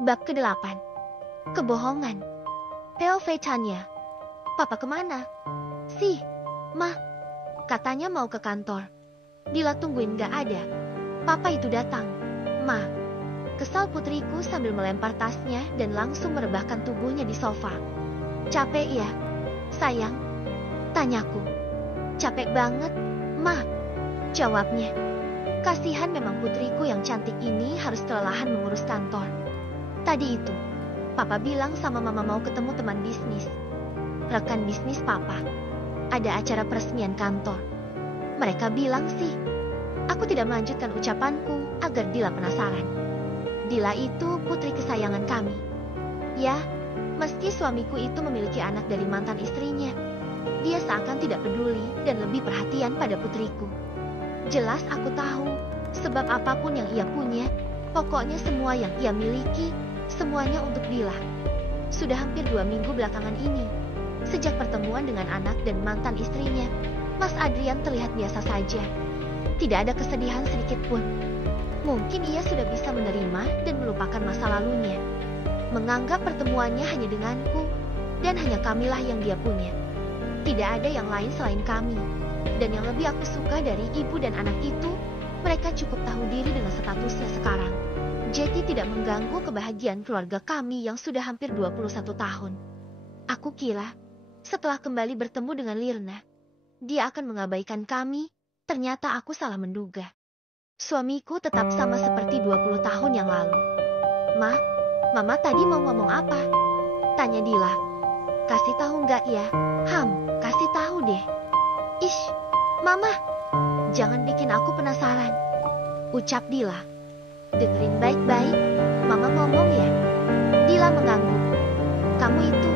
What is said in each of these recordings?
Bab ke-8. Kebohongan. POV Tanya. Papa kemana? Sih, Ma. Katanya mau ke kantor. Dila tungguin gak ada. Papa itu datang. Ma. Kesal putriku sambil melempar tasnya dan langsung merebahkan tubuhnya di sofa. Capek ya, sayang? Tanyaku. Capek banget, Ma. Jawabnya. Kasihan memang putriku yang cantik ini harus kelelahan mengurus kantor. Tadi itu, Papa bilang sama Mama mau ketemu teman bisnis. Rekan bisnis Papa. Ada acara peresmian kantor. Mereka bilang sih. Aku tidak melanjutkan ucapanku agar Dila penasaran. Dila itu putri kesayangan kami. Ya, meski suamiku itu memiliki anak dari mantan istrinya, dia seakan tidak peduli dan lebih perhatian pada putriku. Jelas aku tahu, sebab apapun yang ia punya, pokoknya semua yang ia miliki, semuanya untuk Dila. Sudah hampir 2 minggu belakangan ini, sejak pertemuan dengan anak dan mantan istrinya, Mas Adrian terlihat biasa saja. Tidak ada kesedihan sedikit pun. Mungkin ia sudah bisa menerima dan melupakan masa lalunya. Menganggap pertemuannya hanya denganku, dan hanya kamilah yang dia punya. Tidak ada yang lain selain kami. Dan yang lebih aku suka dari ibu dan anak itu, mereka cukup tahu diri dengan statusnya sekarang. Jadi tidak mengganggu kebahagiaan keluarga kami yang sudah hampir 21 tahun. Aku kira, setelah kembali bertemu dengan Lirna, dia akan mengabaikan kami. Ternyata aku salah menduga. Suamiku tetap sama seperti 20 tahun yang lalu. Ma, Mama tadi mau ngomong apa? Tanya Dila. Kasih tahu nggak ya? Kasih tahu deh. Ish, Mama, jangan bikin aku penasaran. Ucap Dila. Dengerin baik-baik, Mama ngomong ya. Dila mengangguk. Kamu itu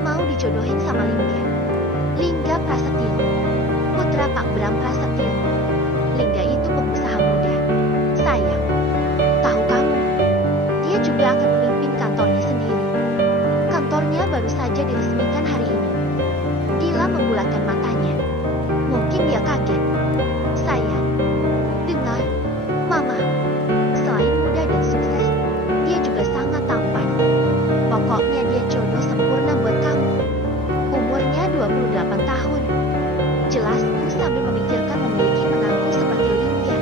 mau dijodohin sama Lingga. Lingga Prasetyo, putra Pak Bram Prasetyo. Lingga itu pengusaha muda. Sayang, tahu kamu, dia juga akan memimpin kantornya sendiri. Kantornya baru saja diresmikan hari ini. Dila membulatkan matanya. Mungkin dia kaget. Sayang, dengar, Mama, selain muda dan sukses, dia juga sangat tampan. Pokoknya dia jodoh sempurna buat kamu. Umurnya 28 tahun. Jelasku sambil memikirkan memiliki menantu seperti Lingga.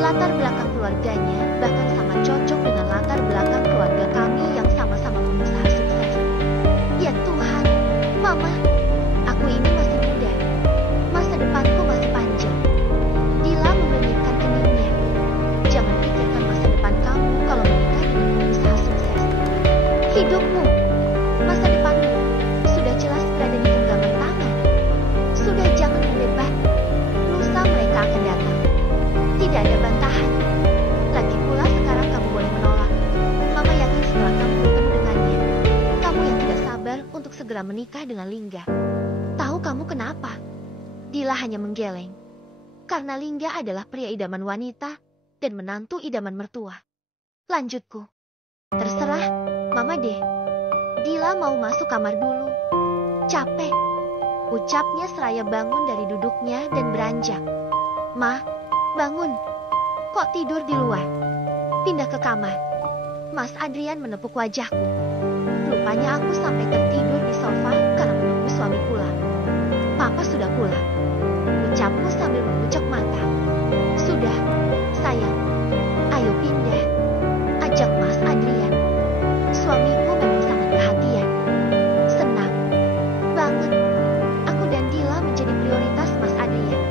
Latar belakang keluarganya bahkan sangat cocok dengan latar belakang keluarga kami yang sama-sama pengusaha sukses. Ya Tuhan, Mama, aku ini masih muda. Masa depanku masih panjang. Dila memelipkan keningnya. Jangan pikirkan masa depan kamu kalau menikah dengan pengusaha sukses. Hidupmu, masa depanmu, sudah jelas berada di genggaman tangan. Sudah jangan mendebat. Lusa mereka akan datang. Tidak ada bantahan. Lagi pula sekarang kamu boleh menolak. Mama yakin setelah kamu bertemu dengannya, kamu yang tidak sabar untuk segera menikah dengan Lingga. Tahu kamu kenapa? Dila hanya menggeleng. Karena Lingga adalah pria idaman wanita dan menantu idaman mertua. Lanjutku. Terserah, Mama deh. Dila mau masuk kamar dulu. Capek. Ucapnya seraya bangun dari duduknya dan beranjak. Ma, bangun. Kok tidur di luar? Pindah ke kamar. Mas Adrian menepuk wajahku. Rupanya aku sampai tertidur di sofa karena menunggu suami pulang. Papa sudah pulang. Ucapku sambil mengucek mata. Sudah, sayang. Ayo pindah. Ajak Mas Adrian. Suamiku memang sangat perhatian. Senang banget. Aku dan Dila menjadi prioritas Mas Adrian.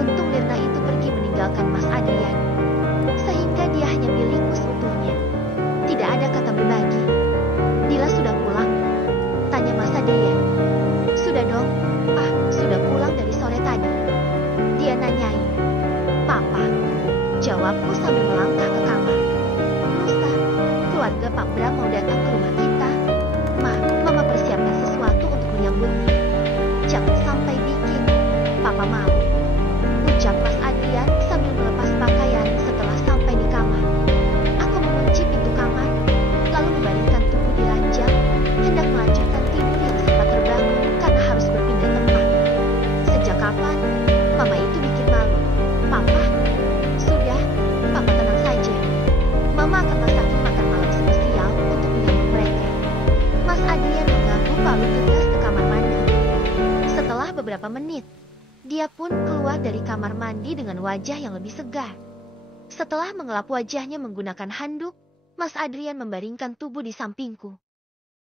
Untung Lirna itu pergi meninggalkan Mas Adrian. Sehingga dia hanya milikku seutuhnya. Tidak ada kata berbagi. Dila sudah pulang? Tanya Mas Adrian. Sudah dong, sudah pulang dari sore tadi. Dia nanyain. Papa, jawabku sambil melangkah ke kamar. Lusa, keluarga Pak Bram mau datang ke rumah kita. Mama persiapkan sesuatu untuk menyambutnya. Jangan sampai bikin Papa malu. Ucap Mas Adrian sambil melepas pakaian setelah sampai di kamar. Aku mengunci pintu kamar, lalu membaringkan tubuh di ranjang, hendak melanjutkan tidur yang sempat terbangun karena harus berpindah tempat. Sejak kapan Mama itu bikin malu? Papa? Sudah, Papa tenang saja. Mama akan masakin makan malam spesial pun keluar dari kamar mandi dengan wajah yang lebih segar. Setelah mengelap wajahnya menggunakan handuk, Mas Adrian membaringkan tubuh di sampingku.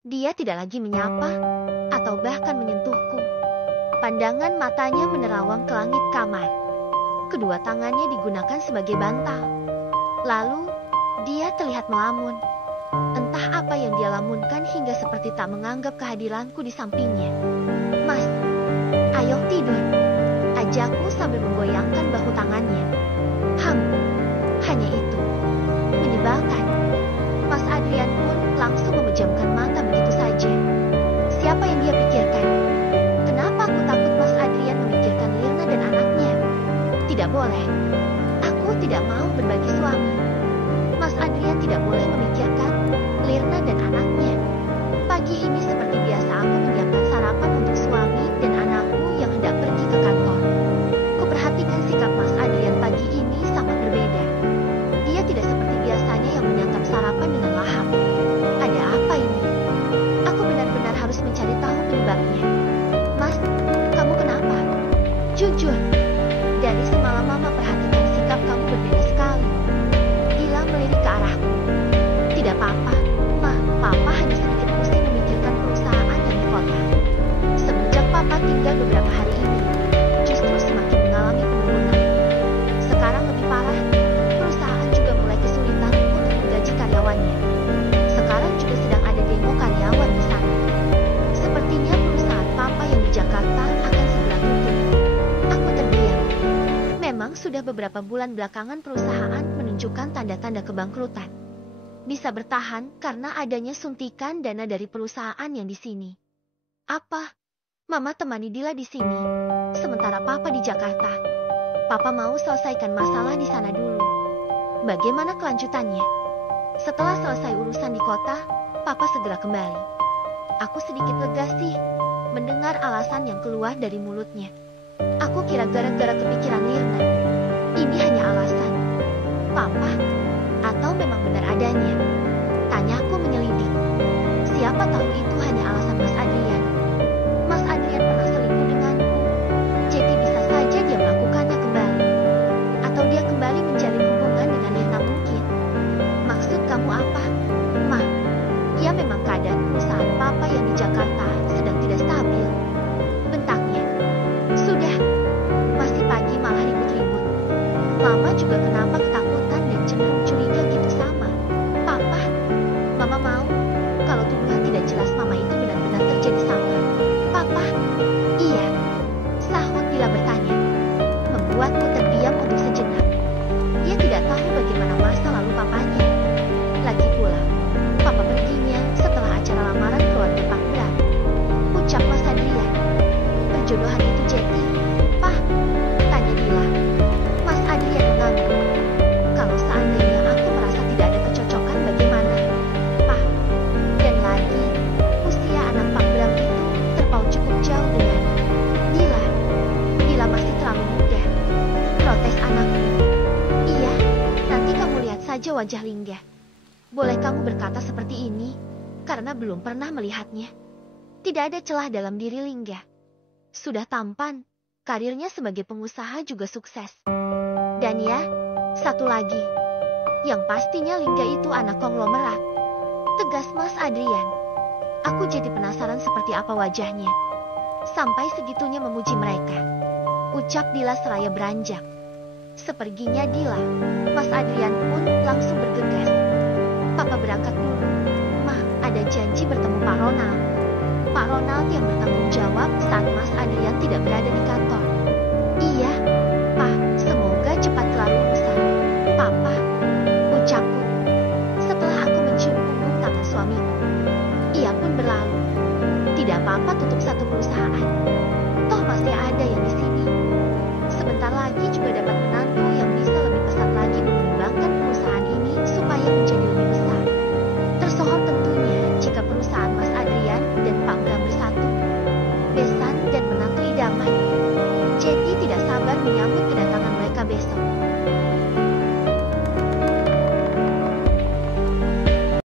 Dia tidak lagi menyapa atau bahkan menyentuhku. Pandangan matanya menerawang ke langit kamar. Kedua tangannya digunakan sebagai bantal. Lalu, dia terlihat melamun. Entah apa yang dia lamunkan hingga seperti tak menganggap kehadiranku di sampingnya. "Mas, ayo tidur," ajakku sambil menggoyangkan bahu tangannya. Hanya itu. Menyebalkan. Mas Adrian pun langsung memejamkan mata begitu saja. Siapa yang dia pikirkan? Kenapa aku takut Mas Adrian memikirkan Lirna dan anaknya? Tidak boleh. Aku tidak mau berbagi suami. Mas Adrian tidak boleh memikirkan Lirna dan anaknya. Pagi ini seperti biasa aku menyiapkan sarapan untuk suami dan anakku yang hendak pergi ke kantor. Kuperhatikan sikap Mas Adrian pagi ini sangat berbeda. Dia tidak seperti biasanya yang menyantap sarapan dengan lahap. Ada apa ini? Aku benar-benar harus mencari tahu penyebabnya. "Mas, kamu kenapa? Jujur, dari semalam Mama perhatikan sikap kamu berbeda sekali." Dila melirik ke arahku. "Tidak apa-apa, Ma. Papa hanya sedikit pusing memikirkan perusahaan yang di kota. Semenjak Papa tinggal beberapa hari ini, justru semakin mengalami penurunan. Sekarang lebih parah, perusahaan juga mulai kesulitan untuk menggaji karyawannya. Sekarang juga sedang ada demo karyawan di sana. Sepertinya perusahaan Papa yang di Jakarta akan segera tutup." Aku terdiam. Memang sudah beberapa bulan belakangan perusahaan menunjukkan tanda-tanda kebangkrutan. Bisa bertahan karena adanya suntikan dana dari perusahaan yang di sini. Apa? Mama temani Dila di sini, sementara Papa di Jakarta. Papa mau selesaikan masalah di sana dulu. Bagaimana kelanjutannya? Setelah selesai urusan di kota, Papa segera kembali. Aku sedikit lega sih mendengar alasan yang keluar dari mulutnya. Aku kira gara-gara kepikiran Lirna. Ini hanya alasan. Papa? Atau memang benar adanya? Tanyaku menyelidik. Siapa tahu itu hanya alasan Mas Adrian. Mas Adrian pernah selingkuh denganku. Jadi bisa saja dia melakukannya kembali. Atau dia kembali menjalin hubungan dengan Lirna mungkin. Maksud kamu apa? Ma, ya memang keadaan perusahaan Papa yang di Jakarta sedang tidak stabil. Bentaknya. Sudah. Masih pagi malah ribut-ribut. Mama juga kenapa ketakutan dan cenderung curiga gitu sama. Papa, Mama mau kalau tuduhan tidak jelas Mama itu benar-benar terjadi sama Papa. Iya, sahut Dila bertanya. Membuatku terdiam untuk sejenak. Dia tidak tahu bagaimana masa lalu papanya. Lagi pula, Papa perginya setelah acara lamaran keluarga Pak Bram. Ucap Mas Adrian. Perjodohan itu Jeti, Pak? Tanya Dila. Mas Adrian mengangguk. Kalau seandainya aku merasa tidak ada kecocokan bagaimana, Pak? Dan lagi, usia anak Pak Bram itu terpaut cukup jauh dengan Dila. Dila masih terlalu muda. Protes anakku. Iya, nanti kamu lihat saja wajah Lingga. Boleh kamu berkata seperti ini, karena belum pernah melihatnya. Tidak ada celah dalam diri Lingga. Sudah tampan, karirnya sebagai pengusaha juga sukses. Dan ya, satu lagi. Yang pastinya Lingga itu anak konglomerat. Tegas Mas Adrian. Aku jadi penasaran seperti apa wajahnya. Sampai segitunya memuji mereka. Ucap Dila seraya beranjak. Seperginya Dila, Mas Adrian pun langsung bergegas. Papa berangkat dulu. Ma, ada janji bertemu Pak Ronald. Pak Ronald yang bertanggung jawab saat Mas Adrian tidak berada di kantor.